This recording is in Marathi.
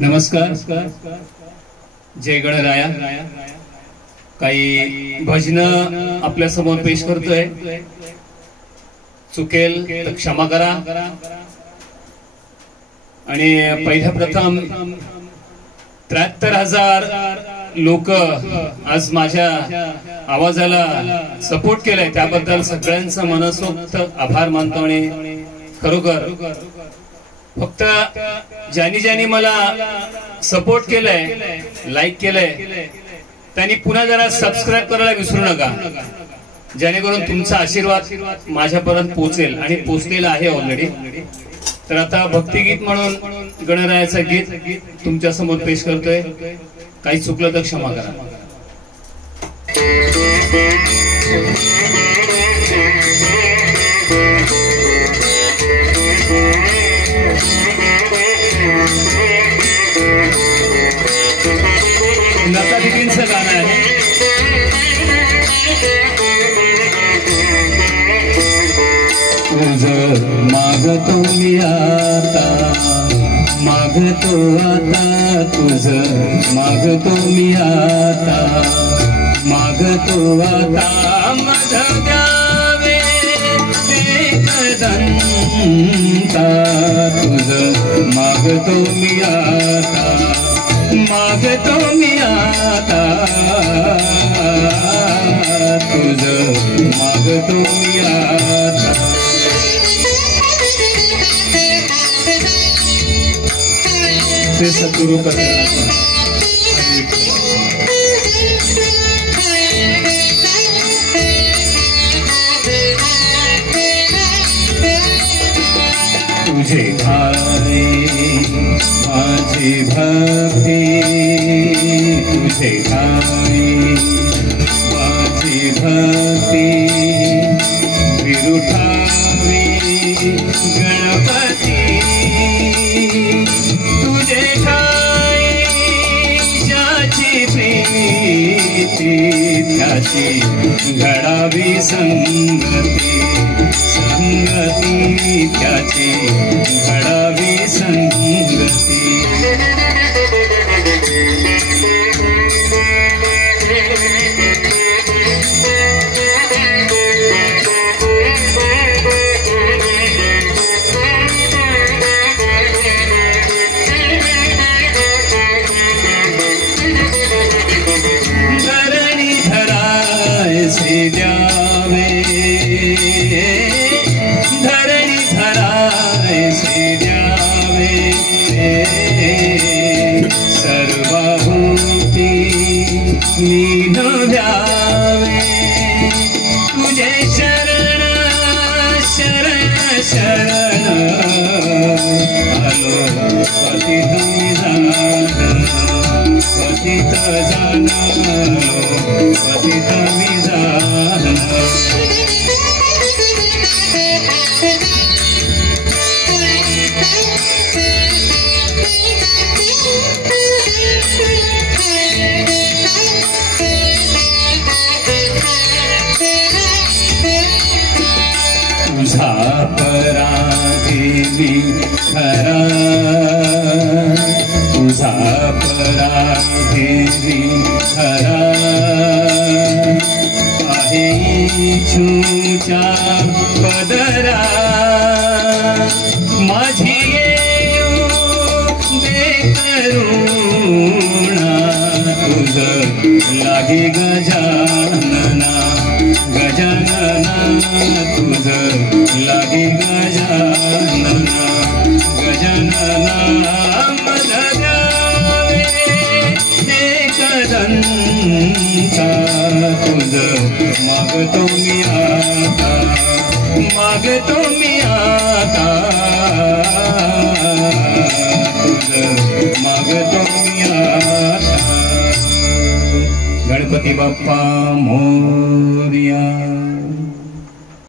नमस्कार, जय गणराया। काही भजन आपल्या समोर पेश करतोय, चुकेल तर क्षमा करा। आणि पहिल्या प्रथम 73,000 लोक आज माझ्या आवाजाला सपोर्ट केलाय, त्याबद्दल सगळ्यांचा मनसोक्त आभार मानतो। आणि खरोखर फक्त ज्यांनी मला सपोर्ट केलाय, लाईक केलंय, त्यांनी पुन्हा जरा सबस्क्राईब करायला विसरू नका, जेणेकरून तुमचा आशीर्वाद माझ्यापर्यंत पोहोचेल आणि पोहोचलेला आहे ऑलरेडी। तर आता भक्तिगीत म्हणून गणरायाचं गीत तुमच्या समोर पेश करतोय, काही चुकलं तर क्षमा करा। लता दीदींचं गाणं आहे। तुझं मागतो मी आता, मागतो आता, तुझं मागतो मी आता, मागतो आता, माझं द्यावे एकदंता, तुझं मागतो मी आता, मागतो मी आता, तुझं मागतो मी आता। ते सद्गुरु तुझे भाई माझी भक्ती, तुझे भाई माझी भक्ती, विरुठावी गणपती, तुझे ठाई ज्याची प्रीती, त्याची घडावी संगती, संगती त्याची घडावी संगती। धरणी धरायचे द्यावे, धरणी धरायचे द्यावे, सर्वभूती नीन द्यावे, तुझे शरण शरण शरण आलो पतित जाण, पतित जाण, पतित जाण। तुझा पराधी मी खरा, तुझा पराधी मी खरा, आहे इच्छूच्या पदरा, माझी येऊ दे करुणा, तुझं लागे गजानना, गजानना, तुझं लागे गजानना, गजानना, मला द्यावे एकदंता, तुझं मागतो मी आता, मागतो मी आता, तुझं मागतो मी आता। गणपती बाप्पा मोरया।